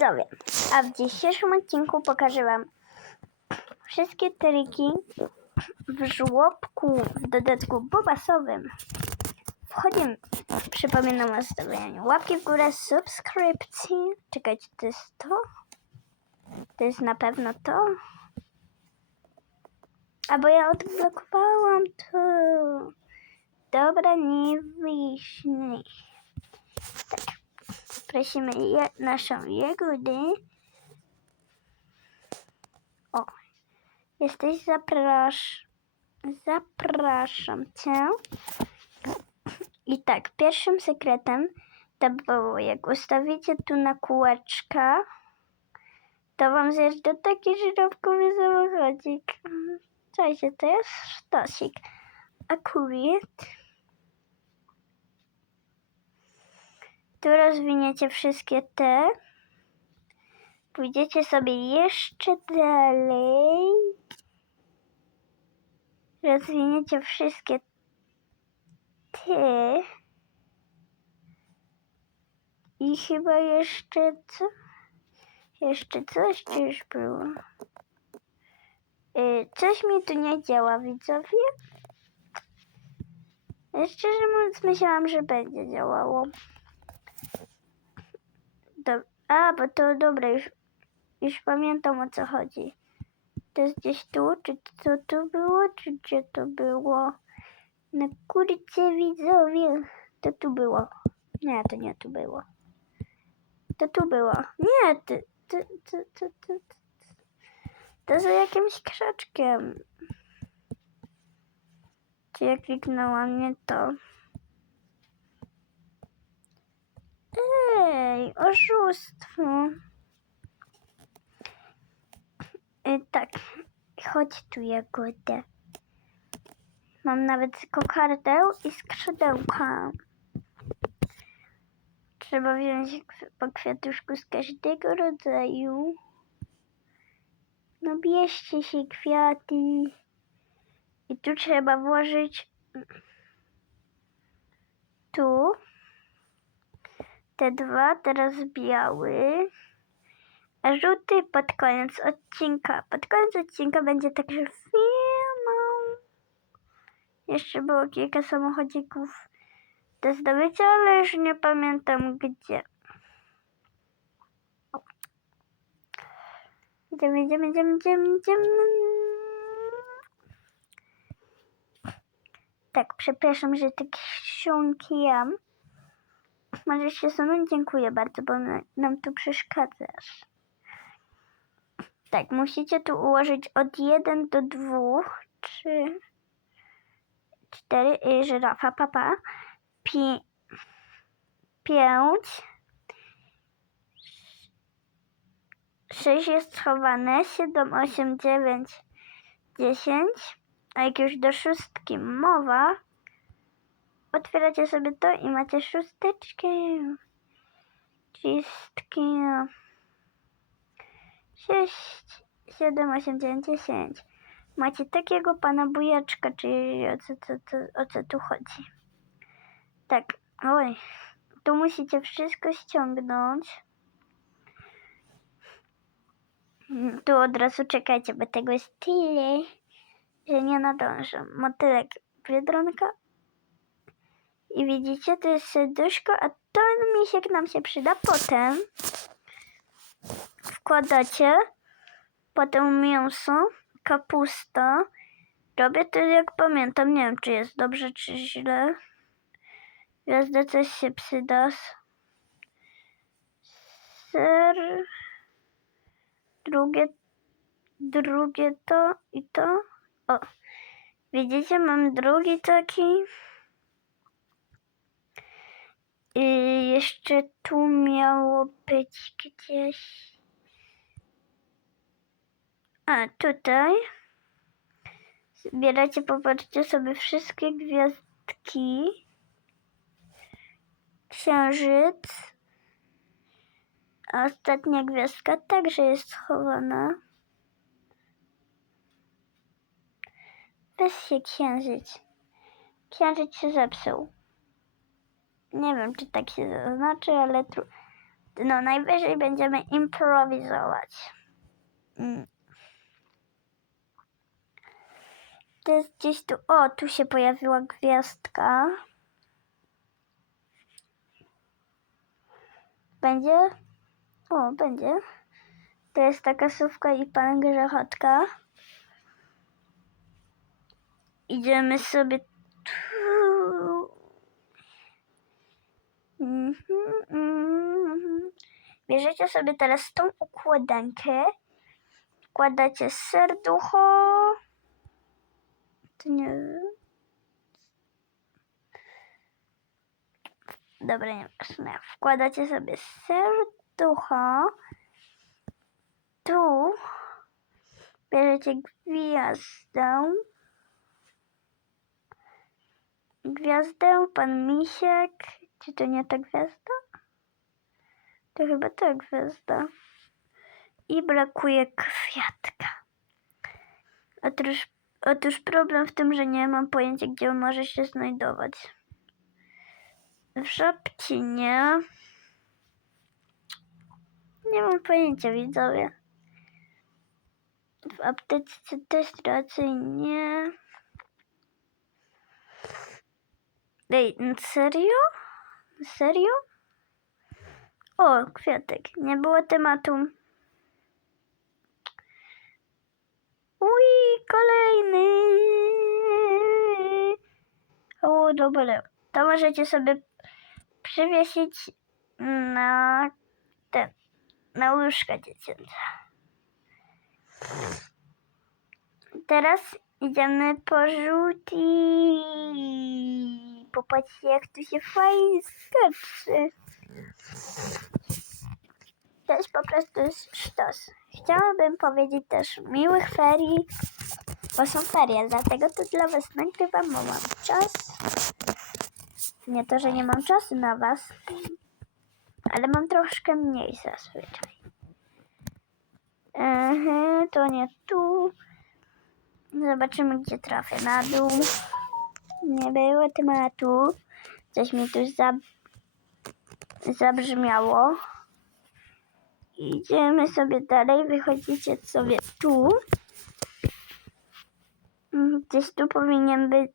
widzowie, a w dzisiejszym odcinku pokażę Wam wszystkie triki w żłobku w dodatku bobasowym. Wchodzimy, przypominam o stawianiu łapki w górę, subskrypcji. Czekajcie, to jest to? To jest na pewno to? A bo ja odblokowałam to. Dobra, nie wyśnij. Prosimy je, naszą Jagodę. O, jesteś zaprasz... Zapraszam cię. I tak, pierwszym sekretem to było, jak ustawicie tu na kółeczka, to wam zjeżdża taki żyrowkowy samochodzik. Cześć, to jest sztosik. Akurat. Tu rozwiniecie wszystkie te. Pójdziecie sobie jeszcze dalej. Rozwiniecie wszystkie te. I chyba jeszcze co? Jeszcze coś czy już było? Y, coś mi tu nie działa, widzowie. Ja Szczerze mówiąc, myślałam, że będzie działało. A, bo to dobra, już, już pamiętam o co chodzi. To jest gdzieś tu, czy co tu było, czy gdzie to było? Na kurcie widzowie. To tu było. Nie, to nie tu było. To tu było. Nie, to, to, to, to, to, to, to za jakimś krzaczkiem. Czy ja kliknęłam nie to? Ej, oszustwo. Y, tak, chodź tu, Jagodę. Mam nawet kokardę i skrzydełka. Trzeba wziąć po kwiatuszku z każdego rodzaju. No bierzcie się kwiaty. I tu trzeba włożyć tu te dwa, teraz biały, a żółty pod koniec odcinka. Pod koniec odcinka będzie także filmą. Jeszcze było kilka samochodzików do zdobycia, ale już nie pamiętam gdzie. Idziemy, idziemy, idziemy, idziemy, idziemy. Tak, przepraszam, że tak siąkiem. Możesz się sunąć? Dziękuję bardzo, bo na- nam tu przeszkadzasz. Tak, musicie tu ułożyć od 1 do 2, 3, 4, y, żyrafa, papa, 5, 6 jest schowane, 7, 8, 9, 10, a jak już do szóstki mowa, otwieracie sobie to i macie szósteczkę. Czystki. Sześć, siedem, osiem, dziewięć, dziesięć. Macie takiego pana bujaczka, czyli o co, co, co, o co tu chodzi. Tak, oj. Tu musicie wszystko ściągnąć. Tu od razu czekajcie, bo tego jest tyle, że nie nadążę. Motylek Biedronka, i widzicie, to jest serduszko, a ten misiek nam się przyda potem. Wkładacie potem mięso, kapusta. Robię to jak pamiętam, nie wiem czy jest dobrze czy źle. Gwiazda coś się przyda. Ser. Drugie, drugie to i to. O, widzicie, mam drugi taki. I jeszcze tu miało być gdzieś. A, tutaj. Zbieracie, popatrzcie sobie wszystkie gwiazdki. Księżyc. A ostatnia gwiazdka także jest schowana. Weź się księżyc. Księżyc się zepsuł. Nie wiem, czy tak się zaznaczy, ale tru... No, najwyżej będziemy improwizować. Mm. To jest gdzieś tu. O, tu się pojawiła gwiazdka. Będzie? O, będzie. To jest taka słówka i pan Grzechotka. Idziemy sobie Bierzecie sobie teraz tą układankę. Wkładacie serducho. To nie. Dobra. Wkładacie sobie serducho. Tu bierzecie gwiazdę. Gwiazdę, pan Misiek. Czy to nie ta gwiazda? To chyba ta gwiazda. I brakuje kwiatka. Otóż, otóż problem w tym, że nie mam pojęcia, gdzie on może się znajdować. W szapcinie. Nie mam pojęcia, widzowie. W apteczce też raczej nie. Ej, serio? Serio? O, kwiatek. Nie było tematu. Ui, kolejny. O, dobra. To możecie sobie przywiesić na ten, na łóżka dziecięce. Teraz idziemy po żółti. Popatrzcie, jak tu się fajnie skoczy. To jest po prostu sztos. Chciałabym powiedzieć też miłych ferii, bo są ferie, dlatego to dla was nagrywam, bo mam czas. Nie to, że nie mam czasu na was, ale mam troszkę mniej zazwyczaj. Aha, to nie tu. Zobaczymy, gdzie trafię na dół. Nie było tematu. Coś mi tu za... zabrzmiało. Idziemy sobie dalej. Wychodzicie sobie tu. Mm, Gdzieś tu powinien być,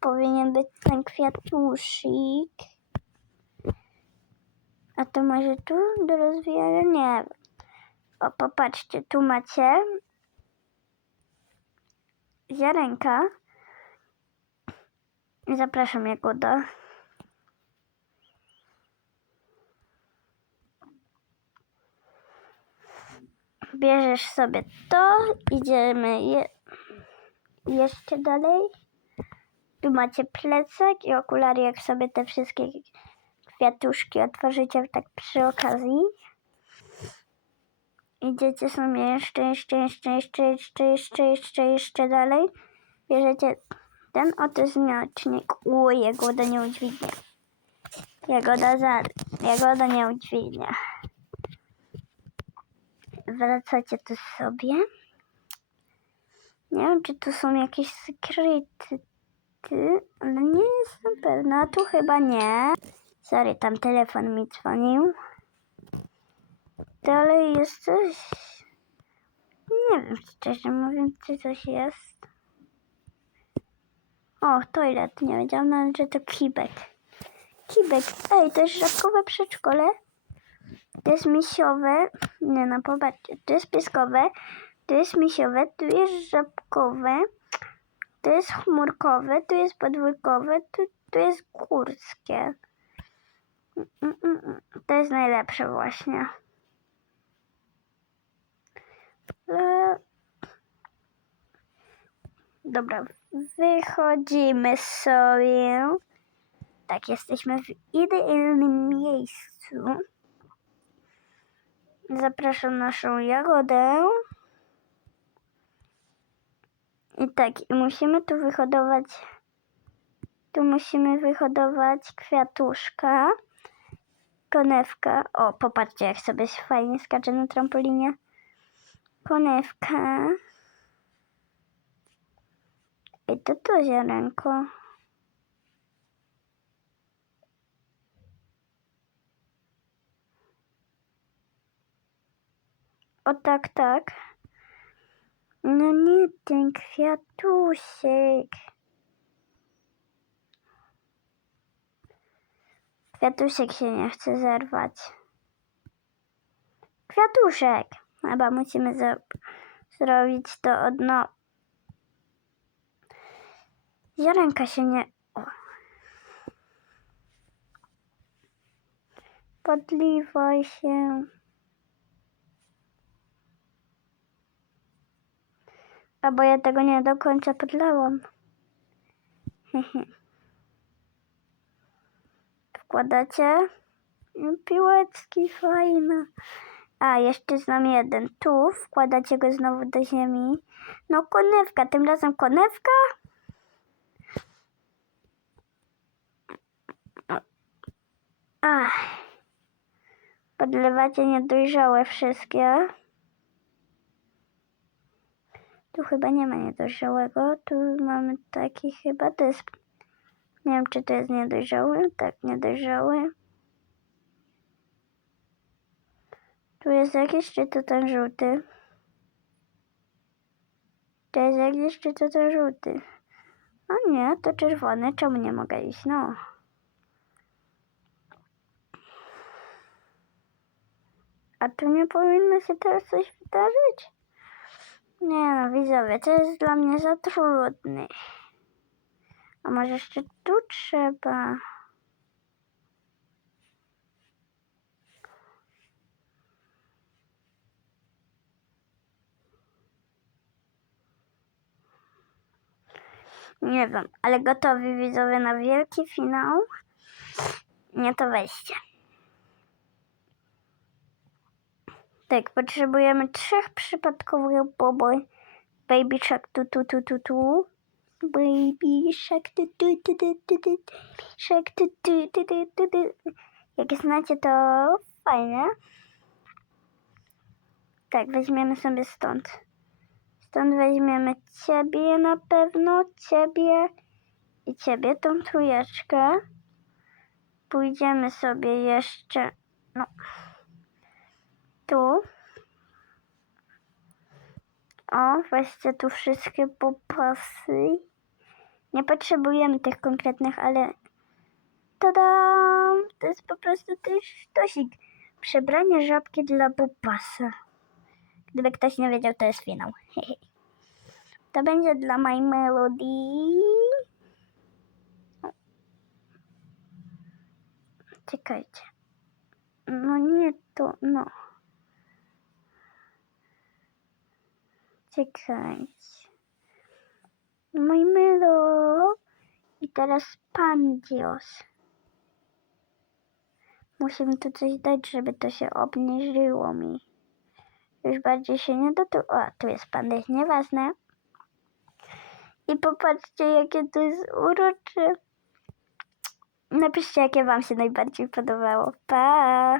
powinien być ten kwiatusik. A to może tu do rozwijania? Nie. O, popatrzcie, tu macie ziarenka. Zapraszam, Jagoda. Bierzesz sobie to, idziemy je, jeszcze dalej. Tu macie plecak i okulary, jak sobie te wszystkie kwiatuszki otworzycie tak przy okazji. Idziecie sobie jeszcze, jeszcze, jeszcze, jeszcze, jeszcze, jeszcze, jeszcze, jeszcze dalej. Bierzecie ten oto znacznik. U, Jagoda nie udźwignie. Jagoda za... Jagoda nie udźwignie. Wracacie tu sobie. Nie wiem, czy tu są jakieś skryty, ale nie jestem pewna. Tu chyba nie. Sorry, tam telefon mi dzwonił. Dalej jest coś... Nie wiem, szczerze mówiąc, czy coś jest. O, toilet, nie wiedziałam nawet, że to kibek. Kibek, ej, to jest żabkowe przedszkole. To jest misiowe, nie no, popatrzcie, to jest pieskowe, to jest misiowe, tu jest żabkowe, to jest chmurkowe, tu jest podwójkowe, tu, tu jest górskie. Mm, mm, mm, To jest najlepsze właśnie. E, Dobra, wychodzimy sobie. Tak, jesteśmy w idealnym miejscu. Zapraszam naszą jagodę. I tak, i musimy tu wyhodować. Tu musimy wyhodować kwiatuszka, konewka. O, popatrzcie, jak sobie fajnie skacze na trampolinie. Konewka. I to to ziarenko. O tak, tak. No nie ten kwiatuszek. Kwiatuszek się nie chce zerwać. Kwiatuszek! Chyba musimy zro- zrobić to od no. Ziarenka się nie... O. Podliwaj się. A bo ja tego nie do końca podlałam. Wkładacie? I Piłeczki fajne. A, jeszcze znam jeden. Tu wkładacie go znowu do ziemi. No konewka, tym razem konewka. Ach. Podlewacie niedojrzałe wszystkie. Tu chyba nie ma niedojrzałego. Tu mamy taki chyba. Jest. Nie wiem, czy to jest niedojrzały. Tak, niedojrzały. Tu jest jakiś, czy to ten żółty? To jest jakiś, czy to ten żółty? O nie, to czerwony. Czemu nie mogę iść? No. A tu nie powinno się teraz coś wydarzyć? Nie no, widzowie, to jest dla mnie za trudny. A może jeszcze tu trzeba? Nie wiem, ale gotowi widzowie na wielki finał? Nie to weźcie. Tak, potrzebujemy trzech przypadkowych boboy. Baby Shark tu tu tu tu tu. Baby Shark tu tu tu tu tu tu. Shark tu tu tu tu tu tu. Jak znacie to fajnie. Tak, weźmiemy sobie stąd. Stąd weźmiemy ciebie na pewno, ciebie i ciebie, tą trójeczkę. Pójdziemy sobie jeszcze, no, tu. O, weźcie tu wszystkie popasy. Nie potrzebujemy tych konkretnych, ale tadam! To jest po prostu też sztosik. Przebranie żabki dla popasa. Gdyby ktoś nie wiedział, to jest finał. To będzie dla My Melody. Czekajcie. No nie to, no. Czekajcie. My Melo. I teraz Pandios. Musimy tu coś dać, żeby to się obniżyło mi. Już bardziej się nie da tu. O, tu jest pandys, nieważne. I popatrzcie, jakie to jest urocze. Napiszcie, jakie Wam się najbardziej podobało. Pa!